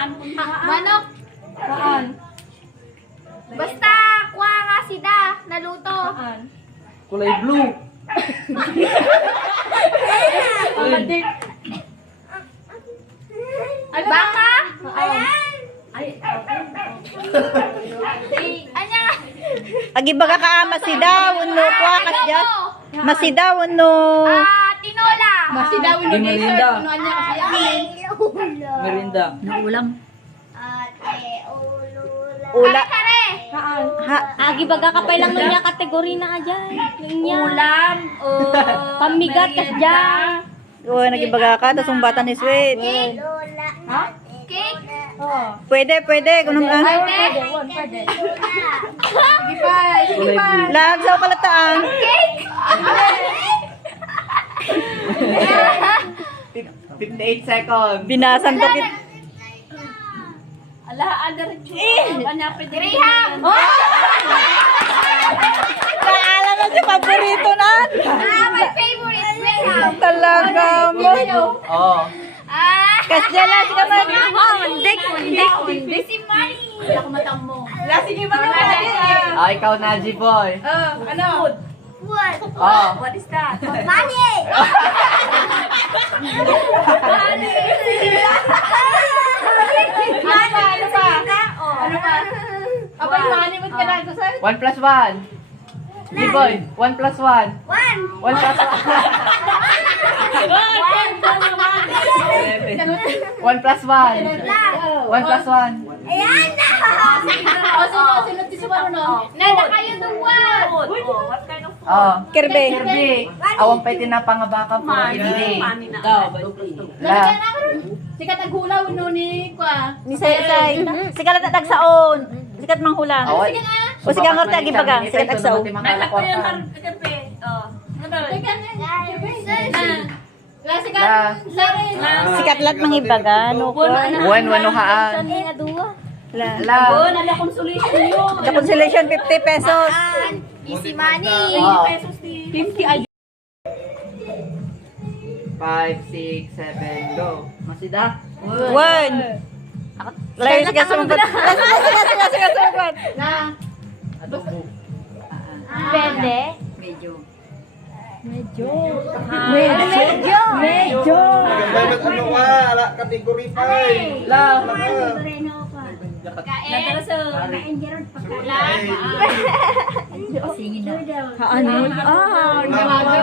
Manok. Saan? Basta, kuha nga sida, naluto. Saan? Kulay blue. Pamadik. Baka? Ayan. Anya? Agibaga ka masidaw no kuwakas dyan. Masidaw no. Tinola. Masidaw Di yung merinda. dessert. Ano niya kasi yan? Merinda. Ulam. Ula. Kare. Saan? Ha, Agibaga ka pa lang niya kategori na dyan. Ulam. Pamigat kas dyan. o nagibaga ka tas umbatan ni Sweet. Ha? Cake. Oo. Pwede, kung naman. Pwede. Sige pa. Sige pa. Lag sa kalataan. Cake. 58 seconds. Binasan to kit. Ala, ada rin Kanya pwede. Graham. Naalam mo si paborito na. My favorite Graham. Talaga mo. Oh. Kasya lang ka man. Mundik. Si Manny. Wala ko matang mo. Sige ba Ikaw, Naji boy. Ano? What? Oh. What is that? Money. Ano pa? Ano pa? Abay, money mo ka lang sa'yo. 1 plus 1. G-boy, 1 plus 1. 1 plus 1. 1 plus 1. 1 plus 1. Ayan na. Sino si Sumaruno? Nada kayo duwa. Oh. Kirbe. Kirby. Awang pwede na pangabaka po. Hindi. La. Sikat ang hulaw no ni Kwa. Ni say. Sikat na tagsaon. Sikat manghula. Away. O sigang ngorte agibaga. Sikat agsaon. Sikat. La. Sikat lat mangibaga. No ko. Wan wanuhaan. La. La. Nala consolation yun. The consolation 50 pesos. Easy money. Oh. 50 ay. 5, 6, 7, go. Masida. One. Layo siya sumbat. Sige sumbat. Na. Adobo. Pwede. Medyo. Medyo. Dapat ano ka, ala kategory 5. La. Ano? Gumagay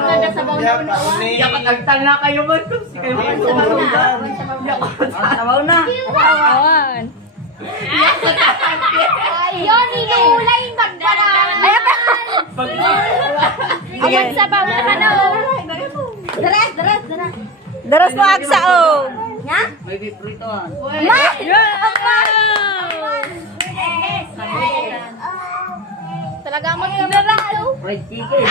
na da sa bawang na. Yakat agtal na kayo man. Si kayo man sa Sabaw na. Awan. Ayun, inuulay magbalaan. Ay, Sige. sa bawang ka na. Daras mo agsaon. May bipritoan. Talaga mo yung babae. Fried chicken.